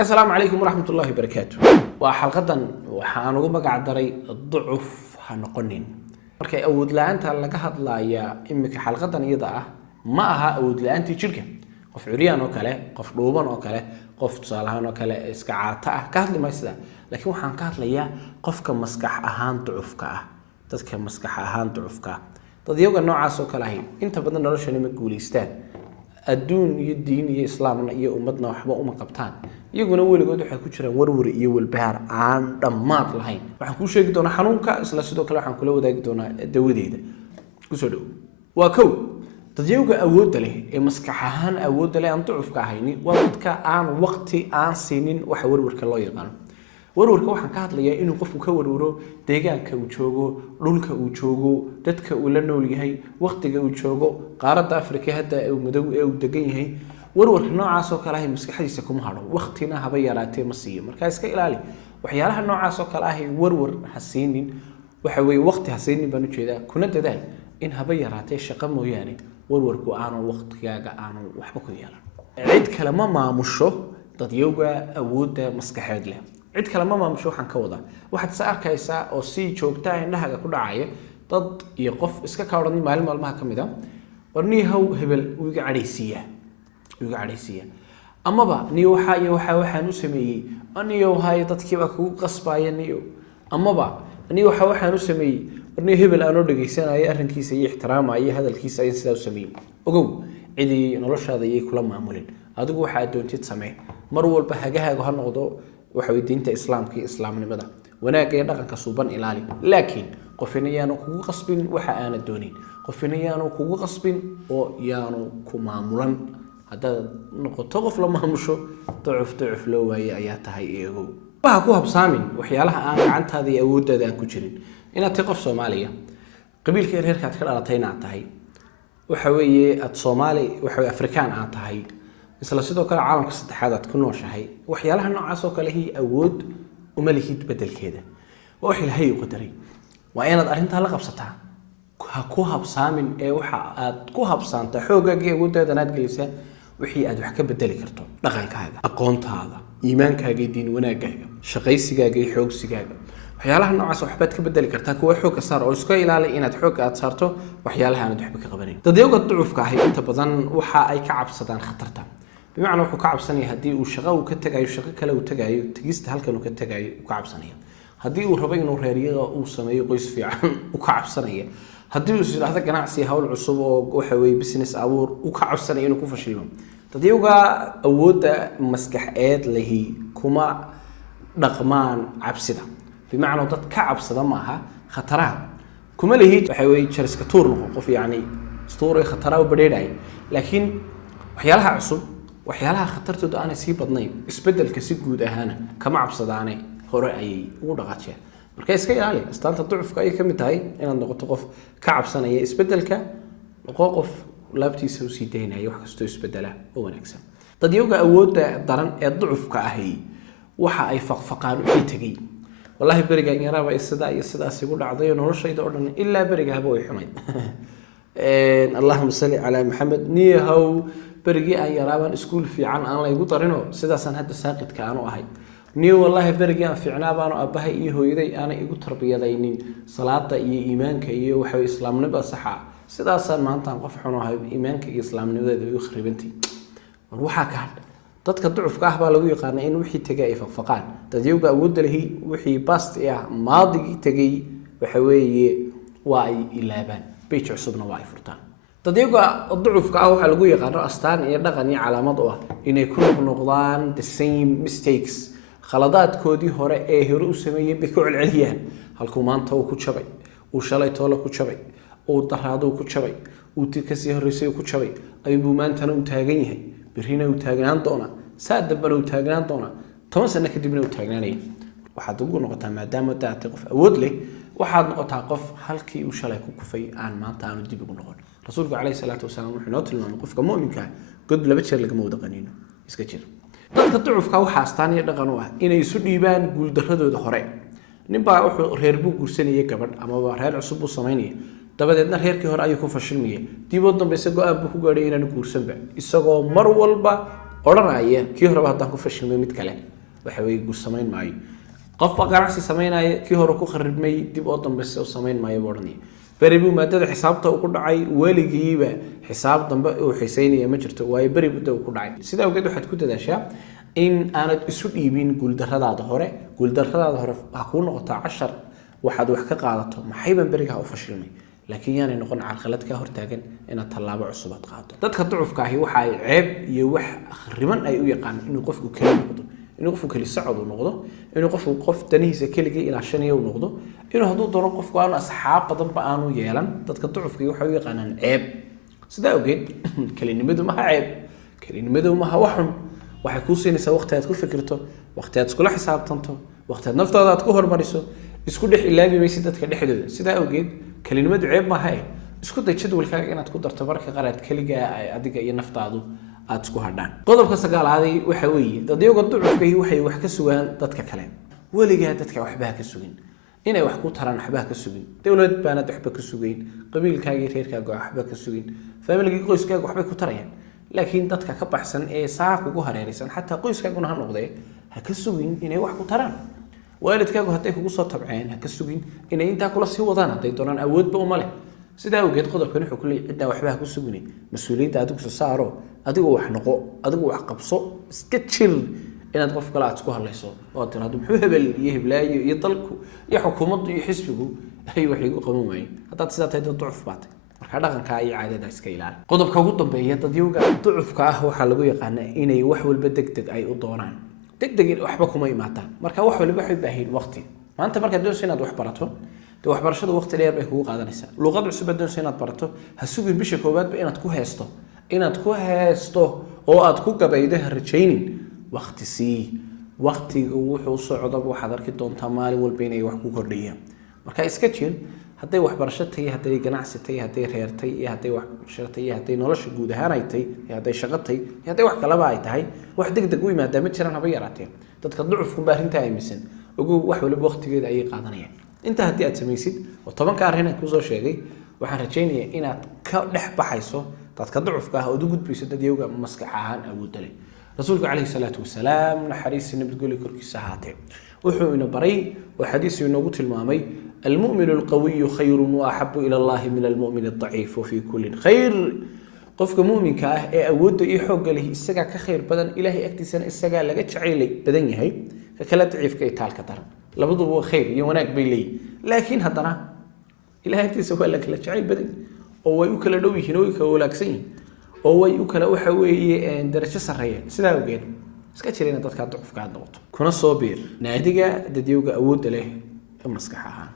السلام عليكم ورحمة الله وبركاته. وحلقة waxaan ugu magac daray ducuf ha noqonin. Markay awood la'aanta laga hadlaaya imika xalqadan iyada ah ma aha awood la'aantii jirka. Qof curiyaan oo kale, qof dhuuban oo kale, qof tusaalahan oo kale iska caata ah ka hadli maysa. Laakiin waxaan ka hadlayaa qofka maskax ahaan ducufka ah. Dadka maskax ahaan ducufka ah. Dad iyaga noocaas oo kale ah inta badan noloshooda ma guuleystaan. adduun iyo diin iyo islaamna iyo ummadna waxba uma qabtaan iyaguna weligood waxay ku jiraan warwar iyo walbahaar aan dhammaad lahayn waxaan ku sheegi doonaa xanuunka isla sidoo kale waxaan kula wadaagi doonaa dawadeeda ku soo dhow waa kow dadyoga awoodda leh ee maskax ahaan awoodda leh aan ducufka ahayni waa dadka aan waqti aan siinin waxa warwarka loo yaqaan warwarka waxaan ka hadlayaa inuu qofku ka warwaro deegaanka uu joogo dhulka uu joogo dadka uu la nool yahay waqtiga uu joogo qaaradda Afrika hadda uu madow ee uu degan yahay warwarka noocaas oo kale ah maskaxdiisa kuma hado waqtina haba yaraatee ma siiyo marka iska ilaali waxyaalaha noocaas oo kale ah warwar hasiinin waxa weey waqti hasiinin baan u jeedaa kuna dadaal in haba yaraatee shaqo mooyaane warwarku aanu waqtigaaga aanu waxba ku yeelan cid kale ma maamusho dadyoga awoodda maskaxeed leh cid kale ma maamusho waxaan ka wadaa waxaad is arkaysaa oo si joogta ah indhahaga ku dhacaya dad iyo qof iska ka oran maalmaha kamid ah warniihow hebel uu iga cadhaysiya amaba niyo waxaan u sameeyay aniyo hay dadkiiba kugu qasbaayaniyo amaba niyo waxaan u sameeyay warniyo hebel aan oo dhageysanayo arrinkiisa iyo ixtiraamayo hadalkiisa ay sidaa u sameeyay ogow cidii noloshaada ay kula maamulin adigu waxa aad doontid samee mar walba hagahaaga ha noqdo waxa diinta islaamka iyo islaamnimada wanaag iyo dhaqanka suuban ilaali laakiin qofina yaanu kugu qasbin waxa aan doonin qofina yaanu kugu qasbin oo yaanu ku maamulan hada noqoto qof la maamusho ducuf loo waayay ayaa tahay iyagu waxa ku habsaamin waxyaalaha aan gacantaada iyo awooddaada aan ku jirin inaad tahay qof Soomaaliya qabiilka reerka ka dhalatayna tahay waxa weeye ad Soomaali waxa Afrikaan aan tahay isla sidoo kale caalamka saddexaad aad ku nooshahay waxyaalaha noocaas oo kale hii awood uma lihid bedelkeeda oo Ilaahay u qadaray waa inaad arinta la qabsataa ha ku habsaamin ee waxa aad ku habsaanta xoogaaga awooddaada aad gelisaa wixii aad wax ka bedeli karto dhaqankaaga aqoontaada iimaankaaga diin wanaagaaga shaqaysigaaga iyo xoogsigaaga waxyaalaha noocaas waxbaad ka bedeli kartaa kuwa xoog saar oo iska ilaali inaad xoog aad saarto waxyaalaha aad waxba ka qabanin dadyoga ducufka ah inta badan waxa ay ka cabsadaan khatarta بمعنى وحو كعبسني هدي وشغا وكتغايو شغا كلا وتغايو تجيست halkan uu ka tagayo كعبسني hadii uu rabo inuu reeriyaga uu sameeyo qoys fiican uu ka cabsanaya hadii uu isiraahdo ganacsi hawl cusub oo waxa weey business abuur uu ka cabsanaya inuu ku fashilo dadiyuga awooda maskaxeed lahi kuma dhaqmaan cabsida بمعنى dad ka cabsada maaha khataraha kuma lahi waxa weey jariska tuur noqon qof yaani story khatara u badheeday laakiin waxyaalaha cusub waxyaalaha khatartooda aan si badnayn isbedelka si guud ahaan kama cabsadaanay hore ay ugu dhaqaajeen marka iska ilaali astaanta ducufka ay kamid tahay inaad noqoto qof ka cabsanaya isbedelka qof laabtiisa u sii deynaya wax kasto isbedela oo wanaagsan dadyoga awoodda daran ee ducufka ahi waxa ay faqfaqaan u tagay wallahi bariga yaraba sidaas igu dhacday noloshayda oo dhan ilaa barigaaba way xumay Allahumma salli ala Muhammad niyahow برجي أن يرابان إسكول في عن الله يقول طرينه سيدا سن هذا ساقط كانوا أهي نيو والله برجي في عنابان أباه إيه يدي أنا يقول تربية ذينين صلاة إيمان كي وحوي إسلام نبى صحة سيدا سن ما أنت نقف حنا هاي إيمان كي إسلام نبى ذي يخرب بنتي نروح كهل تذكر ضعف كهبة لو يقارن إنه وحي تجاي فقان تجيوجا ود له وحي باست يا ماضي تجي وحوي واي إلابان بيتش عصبنا واي فرتان dadyoga ducufka ah waxa lagu yaqaan astaan iyo dhaqan iyo calaamad u ah inay ku noqdaan the same mistakes khaladaadkoodii hore ee hore u sameeyay bay ku celceliyaan halku maanta uu ku jabay uu shalay toolo ku jabay uu daraado ku jabay uu tikasi horeysay ku jabay ayuu maantana u taagan yahay birina uu taagnaan doona saadabana uu taagnaan doona 10 sano kadibna uu taagnaanay waxaad ugu noqotaa maadaama aad qof awood leh waxaad noqotaa qof halkii uu shalay ku kufay aan maanta aanu dib ugu noqon رسولك عليه الصلاة والسلام وحنا نطلنا نقفك مؤمن كان قد لبتشر لك مودا قنينه إسكتشر dadka ducufka waxa astaaniya dhaqan u ah inay isu dhiibaan guul daradooda hore ninba wuxuu reer buu gursanayay gabadh ama reer cusub uu sameeyay dabadeedna reerkii hore ayuu ku fashilmiyay dib u dambeysay go'aan buu ku gaaray inaan guursanba isagoo mar walba odhanaya kii horeba haddaan ku fashilmay mid kale waxa weeye gu samayn maayo qofba ganacsi samaynaya kii hore ku kharibmay dib oo dambe u samayn maayo buu odhanaya beri buu maadada xisaabta ku dhacay weligiiba xisaab dambe uu xiisaynaya ma jirto waayo beri buu ku dhacay sidaa awgeed waxaad ku dadaashaa in aanad isu dhiibin guuldarradaada hore ha kuu noqotaa 10 waxaad wax ka qaadato maxayban berigaa u fashilmay laakiin yaanay noqon carqalad ka hortaagan inaad tallaabo cusub aad qaado dadka ducufka ahi waxa ay ceeb iyo wax akhriman ay u yaqaan inuu qofku keli noqdo inuu qofku keli socod u noqdo inuu qofku qof danihiisa keligii ilaashanaya u noqdo inuu hadduu doono qofku aanu asxaab badanba aanu yeelan dadka ducufka waxay u yaqaanaan ceeb sidaa awgeed kelinimadu maha ceeb kelinimadu maha waxun waxay kuu siinaysaa waqti aad ku fikirto waqti aad iskula xisaabtanto waqti aad naftaada aad ku hormariso isku dhex ilaabi maysid dadka dhexdooda sidaa awgeed kelinimadu ceeb maaha isku day jadwalkaaga inaad ku darto marka qaraad keligaa adiga iyo naftaadu aad isku hadhaan qodobka sagaalaad waxa weeye dadyoga ducufka waxay wax ka sugaan dadka kale weligaa dadka waxba ka sugin inay wax ku taraan waxba ka sugin dawlad baanad waxba ka sugayn qabiilkaaga iyo reerkaaga waxba ka sugin familkaaga qoyskaaga waxba ku tarayaan laakiin dadka ka baxsan ee saaq ugu hareeraysan xataa qoyskaaguna ha noqday ha ka sugin inay wax ku taraan waalidkaagu haday kugu soo tabceen ha ka sugin inay inta kula sii wadaan haday doonaan awoodba uma leh sidaa awgeed qodobkan wuxuu ku leeyahay cidda waxba ku sugin mas'uuliyadda adigu soo saaro adigu wax noqo adigu wax qabso iska jir inaad qof kale aad isku hadlayso oo tiraahdo muxuu hebel iyo heblaayo iyo dalku iyo xukuumaddu iyo xisbigu ay wax igu qaban waayeen haddaad sidaa tahay ducuf baatay marka dhaqanka iyo caadada iska ilaali qodobka ugu dambeeya dadyoga ducufka ah waxa lagu yaqaanaa inay wax walba degdeg ay u doonaan degdeg waxba kuma imaataan marka wax walba waxay baahin waqti maanta marka doonayso inaad wax barato de waxbarashadu waqti dheer bay kugu qaadanaysaa luqad cusub doonayso inaad barato ha sugin bisha koobaad ba inaad ku heesto oo aad ku gabaydo rajaynin waqti waqtigu wuxuu socdo waxaad arki doontaa maalin walba inay wax ku kordhiyaan marka iska jir haday waxbarasho tahay haday ganacsi tahay haday reertay iyo haday waxbarasho tahay haday nolosha guud ahaan ay tahay haday shaqo tahay haday wax kale ba ay tahay wax degdeg u yimaada ma jiraan haba yaraateen dadka ducufku baarinta ay misan ugu wax waliba waqtigeeda ay qaadanayaan inta hadii aad samaysid oo 10 ka arrin ku soo sheegay waxaan rajaynayaa inaad ka dhex baxayso dadka ducufka ah oo u gudbayso dadyoga maskax ahaan awood leh rasuulku kaleey salaatu wasalaam naxariis nabadgelyo korkiisa haatee wuxuu ina baray oo xadiis inoogu tilmaamay المؤمن القوي خير وأحب إلى الله من المؤمن الضعيف وفي كل خير قفك مؤمن كاه أود يحوج له السجع كخير بدن إلهي أكتسن السجع لقيت شعيلي بدن هي فكلا ضعيف كي تال كتر لابد هو خير يوناك بيلي لكن هذا إلهي أكتسن لك لا شعيل بدن أو يأكل دوي هنوي كولاكسين أو يأكل وحوي درجة سرية سلا وجين سكتشرين ضد كضعف قاعد نقط كنا صابر نادجة دديوجا أود له مسكحها